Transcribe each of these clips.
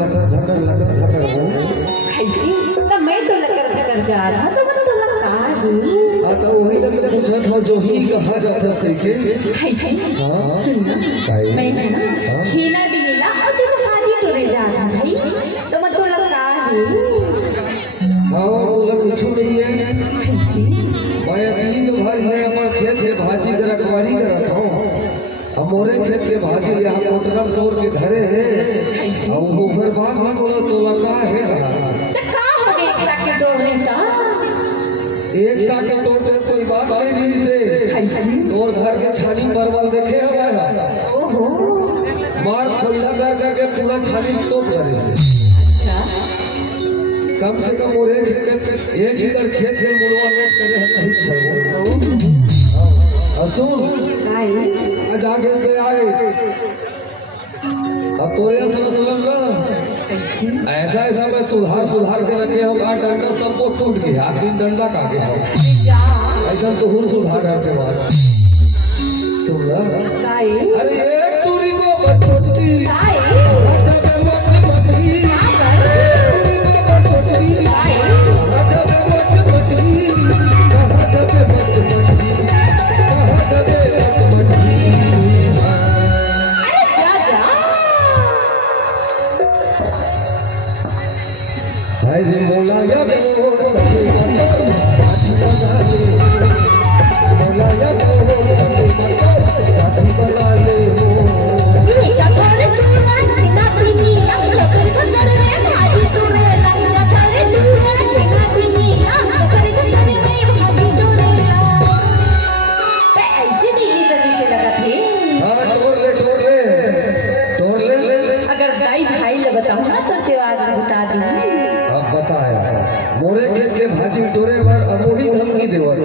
लकर हो। ऐसी तो मैं तो लकर जा रहा तो मैं तो लगा दूं। हाँ तो वही तो मैंने पूछा था जो ही कहा जाता सही के। ऐसी हाँ सुनना काहे? मैं है ना हाँ? छीना भी मिला और तुम हाजी टोले जा रहा भाई तो मैं तो लगा दूं। हाँ बोला कुछ नहीं है। ऐसी मैं दिन भर मैं अपना खेत के भाजी के रखवारी कर रखा हूँ। अब मोरे खेत के भाजी यहाँ कोटरम तोड़ के घरे है और ऊपर बाग में बोला तो लगा है रहा तो का हो गया एक साके टोले का एक साथ तोड़ दे कोई बात नहीं भी से ऐसी तोड़ घर के छानी परवल देखे हमारा ओहो मार खोला कर करके पूरा छानी तोड़ करे अच्छा कम से कम और एक एकड़ खेत के मुड़वा में करे नहीं असुन काय आज आगे से आए अब तोरे सलसलन ना ऐसा ऐसा मैं सुधार के रखे हम आ डंडा सबको टूट गया आखिर डंडा का गया जा ऐसा तो हुन सुधार करके बाद सुन ला काय अरे एक टूरी को बटोटी काय अच्छा मैं मत मटही क्या कर टूरी को बटोटी काय अच्छा मैं मत मटही अच्छा मैं मत मटही अच्छा मैं मत मटही अरे जा जा हाय रे मोला या गो सके बतो मोला या गो सके बतो साथी बना ले ये चकोर तूना छिना पिनी लकर घर में भाजी तूने लंगा थारे तूना छिना पिनी लकर घर में भाजी तूने पे ऐसे नहीं जल्दी से लगा थे हां तोड़ ले अगर दाई भाई ले बताओ ना तो त्योहार बता दी अब बताया मोरे खेत के भाजी तोरे बार अमोही धमकी देवत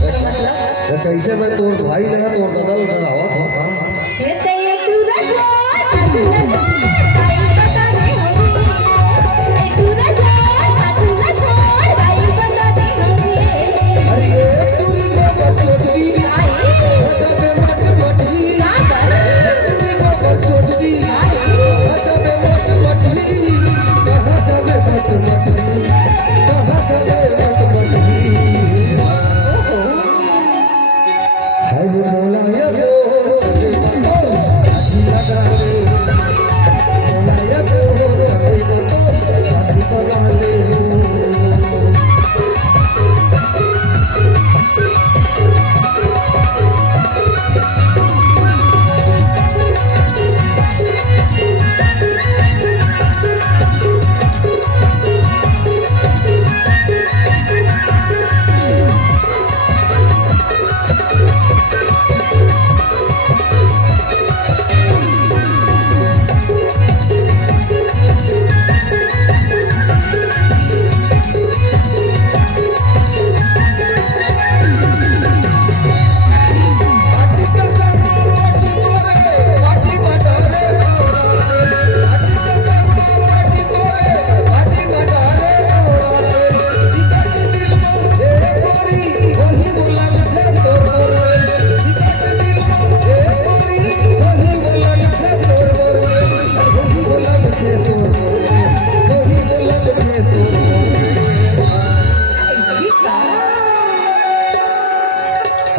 मतलब कैसे मैं तोर भाई लगा तोर ददल डरावत था ये तो ये तूना तूना भाई बता दे हम तूना भाई बता दे हम अरे ये टूरी को बटोटी अच्छा मैं मत मटही क्या कर टूरी को बटोटी अच्छा मैं मत मटही कहाँ जावे मत मटही कहाँ जावे मत मटही है वो मोला या गो सके बतो साथी लगा ले मोला या गो सके बतो साथी लगा ले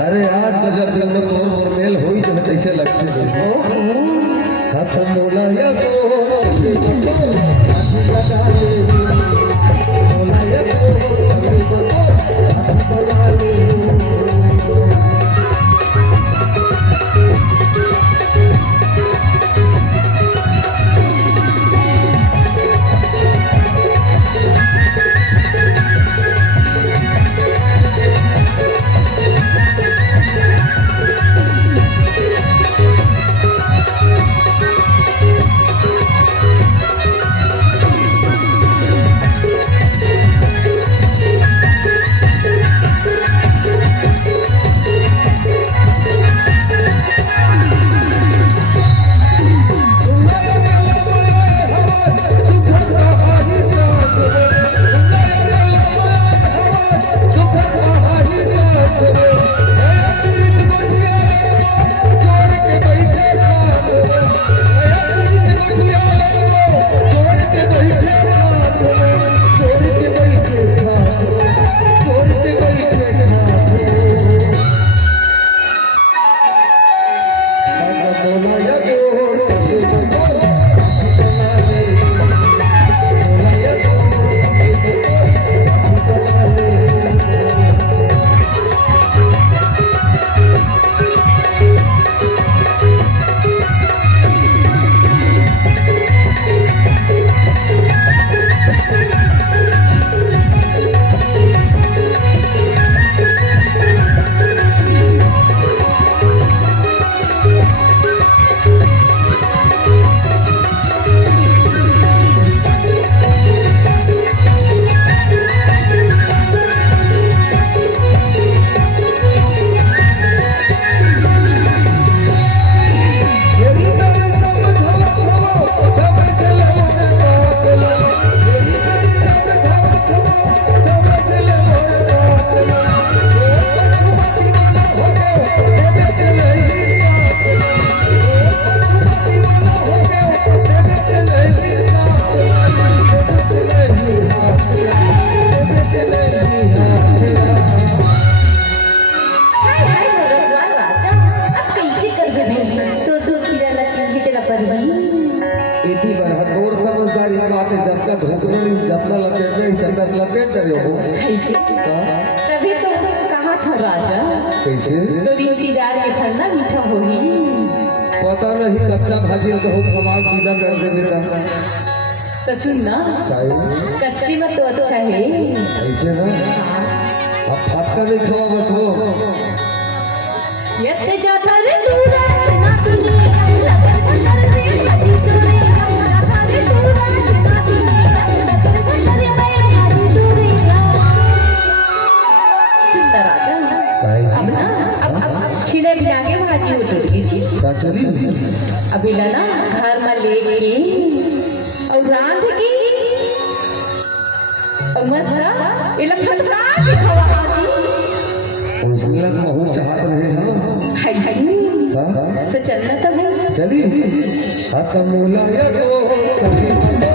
अरे आज बजर दिन में तोर और मेल होई तो कैसे लगते हो हाथ मोला या तो सके बतो हाथ लगा ले मोला या तो सके बतो हाथ लगा ले के बैठे हाथ जोड़ के बैठे हाथ जोड़ के बैठे हाथ बोला या जोर से बोला या इतनी बार हथौड़ समझदारी बात है जब तक धोखने नहीं जब लपेट में जब तक लपेट कर हो तभी तो कहा था राजा कैसे तो इंतजार के फल ना मीठा हो ही पता नहीं कच्चा भाजी तो हम कमाल पीला कर दे बेटा तो सुन ना कच्ची में तो अच्छा है ऐसे ना अब फटका नहीं खावा बस वो यत्ते जाता रे दूरा छना तुनी लगन बंदर रे हदी तुरे जाता रे दूरा छना तुनी लगन बंदर रे हदी तुरे सुंदर राजा अब ना अब छिले बिनागे भाजी उठ गई थी क्या चली अभी ना घर में लेके और रांध की और मस्त इला खटका के खवा भाजी उसने लग महू चाहत रहे हैं हाय हाँ तो चलना तब चली हाथ मोला या तो सभी